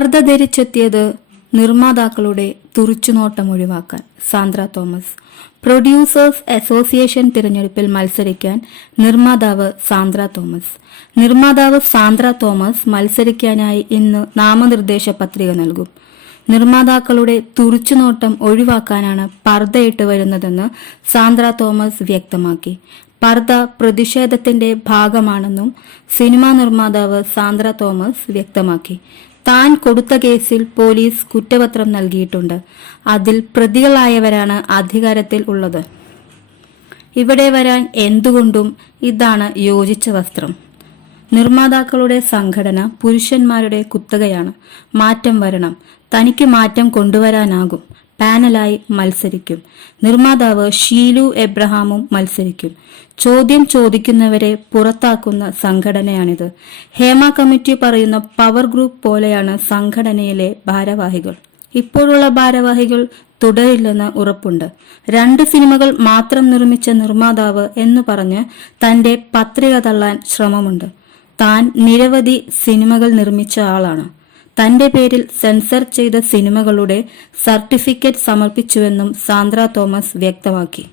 പർദ്ദ ധരിച്ചെത്തിയത് നിർമ്മാതാക്കളുടെ തുറിച്ചുനോട്ടം ഒഴിവാക്കാൻ Sandra Thomas. Producers association തിരഞ്ഞെടുപ്പിൽ മത്സരിക്കാൻ നിർമ്മാതാവ് സാന്ദ്ര തോമസ്. നിർമ്മാതാവ് സാന്ദ്ര തോമസ് മത്സരിക്കാനായി ഇന്ന് നാമനിർദ്ദേശ പത്രിക നൽകും. നിർമ്മാതാക്കളുടെ തുറിച്ചുനോട്ടം ഒഴിവാക്കാനാണ് പർദ്ദയിട്ട് വരുന്നതെന്ന് സാന്ദ്ര തോമസ് വ്യക്തമാക്കി. പർദ്ദ പ്രതിഷേധത്തിന്റെ ഭാഗമാണെന്നും സിനിമാ നിർമ്മാതാവ് സാന്ദ്ര തോമസ് വ്യക്തമാക്കി. താൻ കൊടുത്ത കേസിൽ പോലീസ് കുറ്റപത്രം നൽകിയിട്ടുണ്ട്. അതിൽ പ്രതികളായവരാണ് അധികാരത്തിൽ ഉള്ളത്. ഇവിടെ വരാൻ എന്തുകൊണ്ടും ഇതാണ് യോജിച്ച വസ്ത്രം. നിർമ്മാതാക്കളുടെ സംഘടന പുരുഷന്മാരുടെ കുത്തകയാണ്. മാറ്റം വരണം. തനിക്ക് മാറ്റം കൊണ്ടുവരാനാകും. പാനലായി മത്സരിക്കും. നിർമ്മാതാവ് ഷീലു എബ്രഹാമും മത്സരിക്കും. ചോദ്യം ചോദിക്കുന്നവരെ പുറത്താക്കുന്ന സംഘടനയാണിത്. ഹേമ കമ്മിറ്റി പറയുന്ന പവർ ഗ്രൂപ്പ് പോലെയാണ് സംഘടനയിലെ ഭാരവാഹികൾ. ഇപ്പോഴുള്ള ഭാരവാഹികൾ തുടരില്ലെന്ന് ഉറപ്പുണ്ട്. രണ്ട് സിനിമകൾ മാത്രം നിർമ്മിച്ച നിർമ്മാതാവ് എന്ന് പറഞ്ഞ് തന്റെ പത്രിക തള്ളാൻ ശ്രമമുണ്ട്. താൻ നിരവധി സിനിമകൾ നിർമ്മിച്ച ആളാണ്. തന്റെ പേരിൽ സെൻസർ ചെയ്ത സിനിമകളുടെ സർട്ടിഫിക്കറ്റ് സമർപ്പിച്ചുവെന്നും സാന്ദ്ര തോമസ് വ്യക്തമാക്കി.